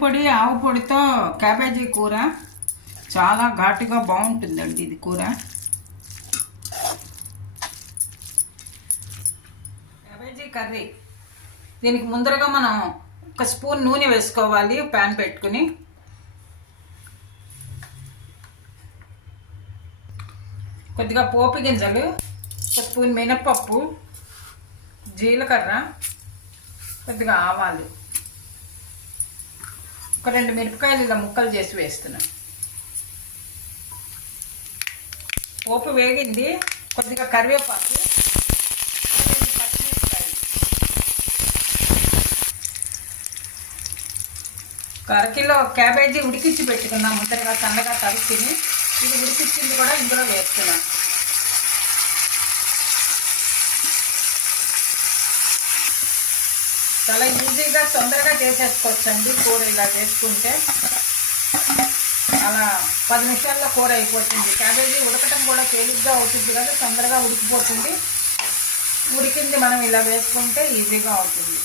పొడి ఆవు పొడితో క్యాబేజీ కూర చాలా ఘాటుగా బాగుంటుందండి ఇది కూర. Cabbage curry. దీనికి ముందరగా మనం ఒక స్పూన్ నూనె వేసుకోవాలి ప్యాన్ పెట్టుకుని. కొద్దిగా పోపు గింజలు ఒక స్పూన్ మినప్పప్పు జీలకర్ర కొద్దిగా ఆవాలు. ఒక రెండు మిరపకాయలు ఇలా ముక్కలు చేసి వేస్తున్నా. పోపు వేగింది కొద్దిగా కరివేపాకు ఒక అరకిలో క్యాబేజీ ఉడికించి పెట్టుకున్నాం ముందరగా సన్నగా తరుక్కుని ఇది ఉడికించింది కూడా ఇందులో వేస్తున్నాం. చాలా ఈజీగా తొందరగా చేసేసుకోవచ్చండి కూర ఇలా చేసుకుంటే. అలా పది నిమిషాల్లో కూర అయిపోతుంది. క్యాబేజీ ఉడకటం కూడా తేలిగ్గా అవుతుంది కదా తొందరగా ఉడికిపోతుంది. ఉడికింది మనం ఇలా వేసుకుంటే ఈజీగా అవుతుంది.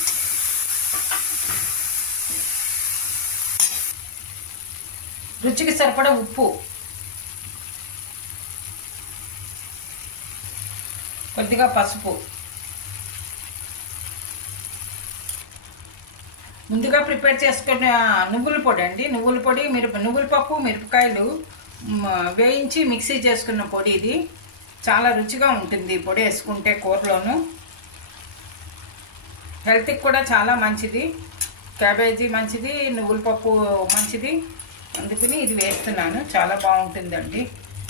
రుచికి సరిపడా ఉప్పు. కొద్దిగా పసుపు. ముందుగా ప్రిపేర్ చేసుకున్న నువ్వుల పొడి అండి. నువ్వుల పొడి మిరప నువ్వుల పప్పు మిరపకాయలు వేయించి మిక్సీ చేసుకున్న పొడి ఇది. చాలా రుచిగా ఉంటుంది ఈ పొడి వేసుకుంటే కూరలోను. హెల్త్కి కూడా చాలా మంచిది. క్యాబేజీ మంచిది నువ్వుల పప్పు మంచిది. అందుకని ఇది వేస్తున్నాను. చాలా బాగుంటుందండి.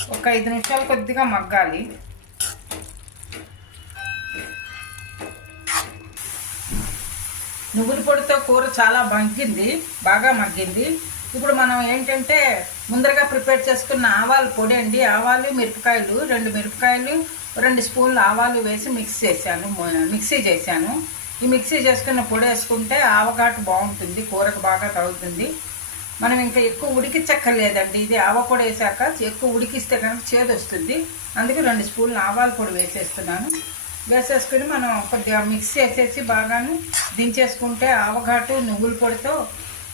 ఒక ఐదు నిమిషాలు కొద్దిగా మగ్గాలి. నువ్వుల పొడితో కూర చాలా మగ్గింది బాగా మగ్గింది. ఇప్పుడు మనం ఏంటంటే ముందరగా ప్రిపేర్ చేసుకున్న ఆవాలు పొడి అండి. ఆవాలు మిరపకాయలు రెండు మిరపకాయలు రెండు స్పూన్లు ఆవాలు వేసి మిక్స్ చేశాను మిక్సీ చేశాను. ఈ మిక్సీ చేసుకున్న పొడి వేసుకుంటే ఆవగాటు బాగుంటుంది కూరకు బాగా తగులుతుంది. మనం ఇంకా ఎక్కువ ఉడికించక్కర్లేదండి. ఇది ఆవ పొడి వేసాక ఎక్కువ ఉడికిస్తే కనుక చేదు వస్తుంది అందుకే రెండు స్పూన్లు ఆవాల పొడి వేసేస్తున్నాను. వేసేసుకుని మనం కొద్దిగా మిక్స్ చేసేసి బాగాను దించేసుకుంటే ఆవఘాటు నువ్వుల పొడితో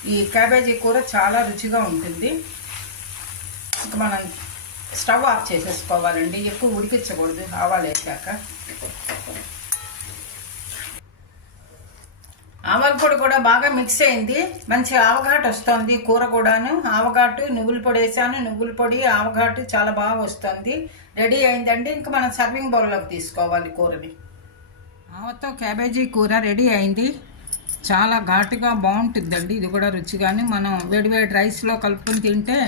ఈ క్యాబేజీ కూర చాలా రుచిగా ఉంటుంది. ఇంకా మనం స్టవ్ ఆఫ్ చేసేసుకోవాలండి. ఎక్కువ ఉడికించకూడదు. ఆవాలు వేసాక. ఆవాల పొడి కూడా బాగా మిక్స్ అయింది. మంచి ఆవఘాటు వస్తుంది. కూర కూడాను. ఆవఘాటు నువ్వుల పొడి వేసాను. నువ్వుల పొడి ఆవఘాటు చాలా బాగా వస్తుంది. రెడీ అయిందండి. ఇంకా మనం సర్వింగ్ బౌల్లోకి తీసుకోవాలి కూరని. ఆవతో క్యాబేజీ కూర రెడీ అయింది. చాలా ఘాటుగా బాగుంటుందండి. ఇది కూడా రుచిగానే. మనం వేడివేడి రైస్లో కలుపుకొని తింటే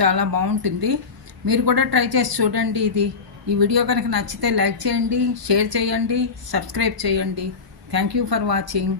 చాలా బాగుంటుంది. మీరు కూడా ట్రై చేసి చూడండి ఇది. ఈ వీడియో కనుక నచ్చితే లైక్ చేయండి షేర్ చేయండి సబ్స్క్రైబ్ చేయండి. Thank you for watching